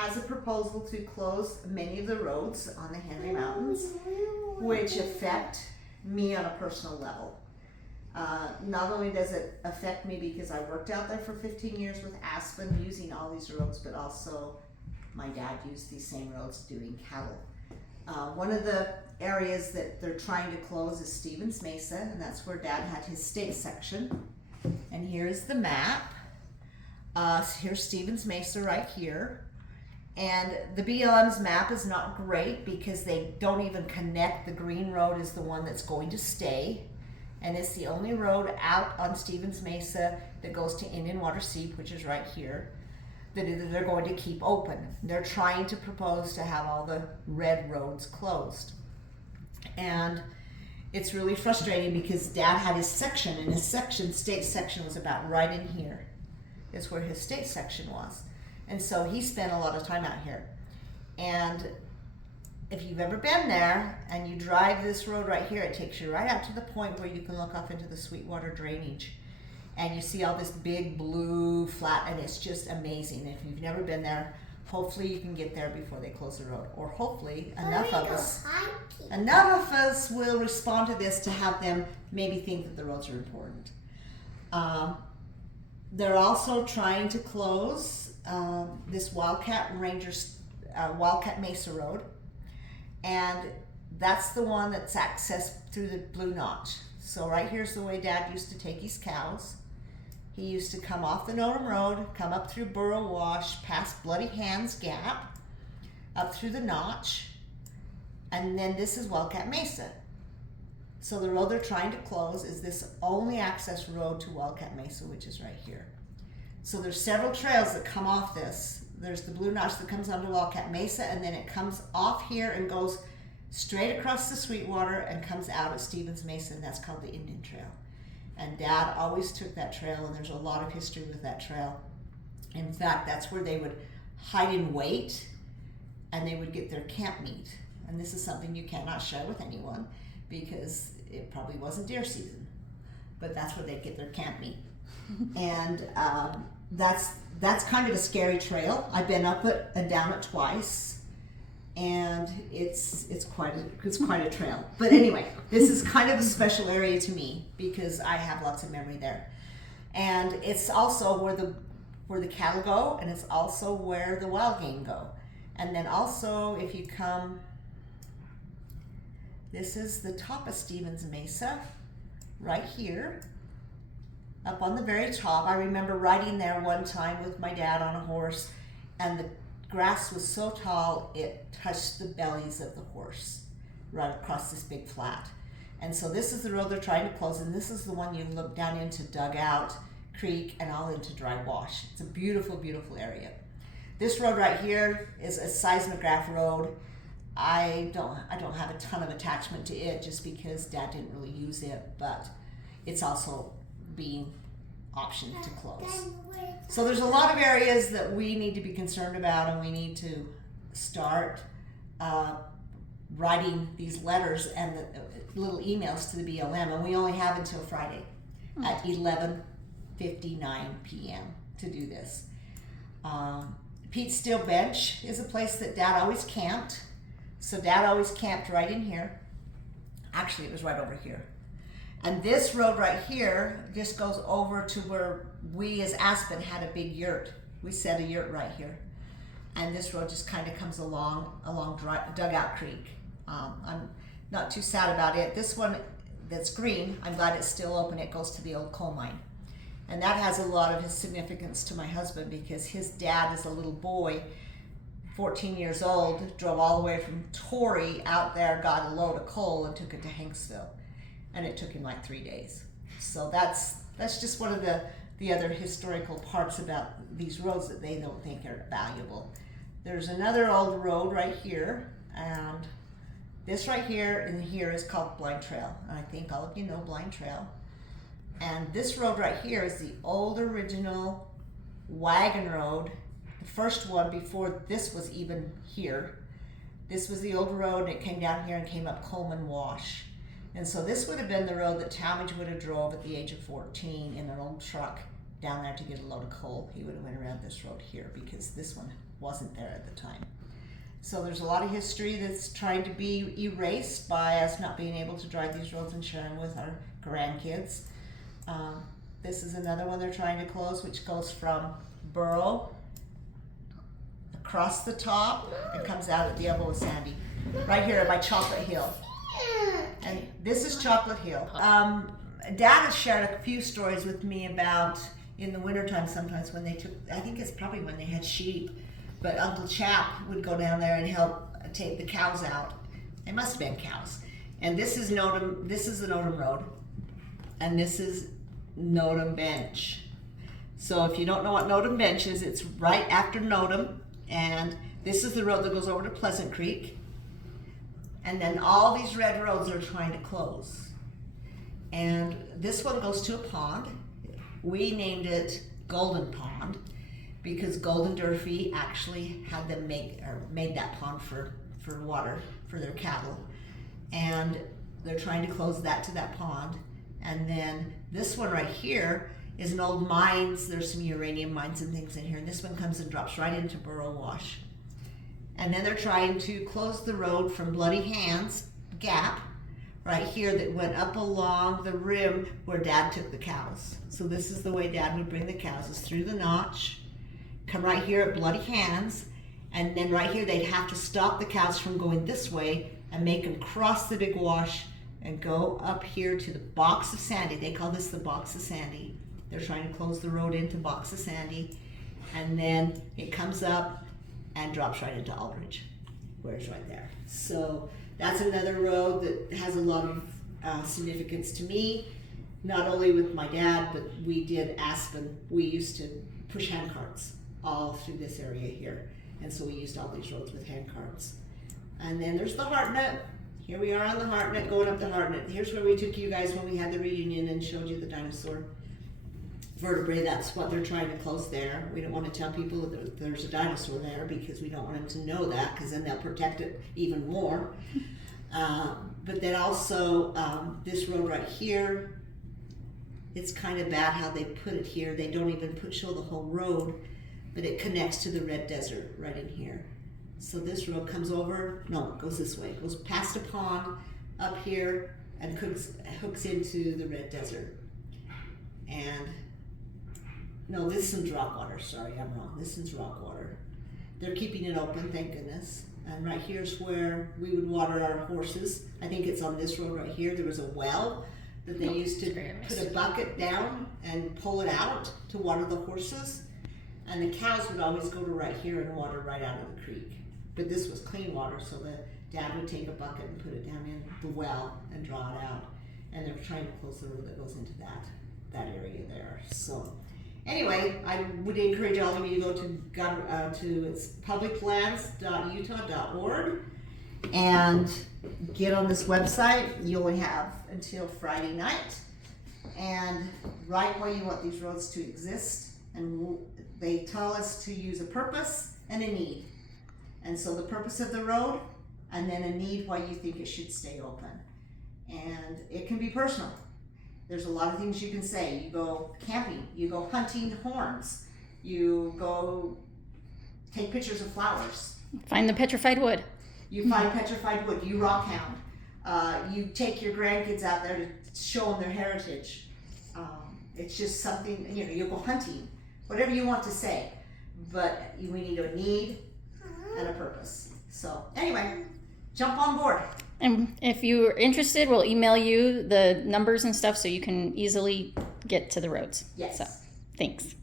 has a proposal to close many of the roads on the Henry Mountains, which affect me on a personal level. Not only does it affect me because I worked out there for 15 years with Aspen using all these roads, but also my dad used these same roads doing cattle. One of the areas that they're trying to close is Stevens Mesa, and that's where Dad had his state section. And here's the map. Here's Stevens Mesa right here. And the BLM's map is not great because they don't even connect. The green road is the one that's going to stay. And it's the only road out on Stevens Mesa that goes to Indian Water Seep, which is right here, that they're going to keep open. They're trying to propose to have all the red roads closed. And it's really frustrating because Dad had his section, and his section, state section, was about right in here. Is where his state section was. And so he spent a lot of time out here. And if you've ever been there and you drive this road right here, it takes you right out to the point where you can look off into the Sweetwater drainage. And you see all this big blue flat, and it's just amazing. If you've never been there, hopefully you can get there before they close the road. Or hopefully enough of us will respond to this to have them maybe think that the roads are important. They're also trying to close this Wildcat Mesa Road, and that's the one that's accessed through the Blue Notch. So right here's the way Dad used to take his cows. He used to come off the Nodum Road, come up through Burrow Wash, past Bloody Hands Gap, up through the Notch, and then this is Wildcat Mesa. So the road they're trying to close is this only access road to Wildcat Mesa, which is right here. So there's several trails that come off this. There's the Blue Notch that comes onto Wildcat Mesa, and then it comes off here and goes straight across the Sweetwater and comes out at Stevens Mesa, and that's called the Indian Trail. And Dad always took that trail, and there's a lot of history with that trail. In fact, that's where they would hide and wait, and they would get their camp meat. And this is something you cannot share with anyone because it probably wasn't deer season, but that's where they'd get their camp meat. And that's kind of a scary trail. I've been up it and down it twice, and it's quite a trail. But anyway, this is kind of a special area to me because I have lots of memory there. And it's also where the cattle go, and it's also where the wild game go. And then also if you come, this is the top of Stevens Mesa, right here, up on the very top. I remember riding there one time with my dad on a horse, and the grass was so tall it touched the bellies of the horse right across this big flat. And so this is the road they're trying to close, and this is the one you look down into Dugout Creek and all into Dry Wash. It's a beautiful, beautiful area. This road right here is a seismograph road. I don't have a ton of attachment to it just because Dad didn't really use it, but it's also being optioned to close. So there's a lot of areas that we need to be concerned about, and we need to start writing these letters and the little emails to the BLM, and we only have until Friday at 11:59 p.m. to do this. Pete's Steel Bench is a place that Dad always camped. So Dad always camped right in here. Actually, it was right over here. And this road right here just goes over to where we as Aspen had a big yurt. We set a yurt right here. And this road just kind of comes along Dugout Creek. I'm not too sad about it. This one that's green, I'm glad it's still open. It goes to the old coal mine. And that has a lot of significance to my husband because his dad, as a little boy, 14 years old, drove all the way from Torrey out there, got a load of coal and took it to Hanksville. And it took him like 3 days. So that's just one of the other historical parts about these roads that they don't think are valuable. There's another old road right here, and this right here and here is called Blind Trail. And I think all of you know Blind Trail. And this road right here is the old original wagon road, the first one before this was even here. This was the old road, and it came down here and came up Coleman Wash. And so this would have been the road that Talmadge would have drove at the age of 14 in an old truck down there to get a load of coal. He would have went around this road here because this one wasn't there at the time. So there's a lot of history that's trying to be erased by us not being able to drive these roads and share them with our grandkids. This is another one they're trying to close, which goes from Burrow across the top and comes out at the elbow of Sandy, right here by Chocolate Hill. And this is Chocolate Hill. Dad has shared a few stories with me about in the wintertime sometimes when they took, I think it's probably when they had sheep, but Uncle Chap would go down there and help take the cows out. It must have been cows. And this is Nodum, this is the Nodum Road, and this is Nodum Bench. So if you don't know what Nodum Bench is, it's right after Nodum, and this is the road that goes over to Pleasant Creek. And then all these red roads are trying to close. And this one goes to a pond. We named it Golden Pond because Golden Durfee actually had them made that pond for water for their cattle. And they're trying to close that to that pond. And then this one right here is an old mines. There's some uranium mines and things in here. And this one comes and drops right into Burrow Wash. And then they're trying to close the road from Bloody Hands Gap right here that went up along the rim where Dad took the cows. So this is the way Dad would bring the cows, is through the notch, come right here at Bloody Hands, and then right here they'd have to stop the cows from going this way and make them cross the big wash and go up here to the Box of Sandy. They call this the Box of Sandy. They're trying to close the road into Box of Sandy, and then it comes up and drops right into Aldridge, where it's right there. So that's another road that has a lot of significance to me, not only with my dad, but we did Aspen. We used to push hand carts all through this area here. And so we used all these roads with hand carts. And then there's the Hartnett. Here we are on the Hartnett, going up the Hartnett. Here's where we took you guys when we had the reunion and showed you the dinosaur vertebrae. That's what they're trying to close there. We don't want to tell people that there's a dinosaur there because we don't want them to know that, because then they'll protect it even more. But then also this road right here, it's kind of bad how they put it here. They don't even show the whole road, but it connects to the Red Desert right in here. So this road comes over, no, it goes this way. It goes past a pond up here and hooks into the Red Desert. And no, this one's Rockwater. Sorry, I'm wrong. This one's Rockwater. They're keeping it open, thank goodness. And right here's where we would water our horses. I think it's on this road right here. There was a well that they used to put a bucket down and pull it out to water the horses. And the cows would always go to right here and water right out of the creek. But this was clean water, so the dad would take a bucket and put it down in the well and draw it out. And they're trying to close the road that goes into that area there. So anyway, I would encourage all of you to go to it's publiclands.utah.org and get on this website. You only have until Friday night, and write why you want these roads to exist. And they tell us to use a purpose and a need. And so the purpose of the road, and then a need why you think it should stay open. And it can be personal. There's a lot of things you can say. You go camping, you go hunting horns, you go take pictures of flowers. Find the petrified wood. You find petrified wood, you rock hound. You take your grandkids out there to show them their heritage. It's just something, you go hunting, whatever you want to say. But we need a need and a purpose. So anyway, jump on board. And if you're interested, we'll email you the numbers and stuff so you can easily get to the roads. Yes. So, thanks.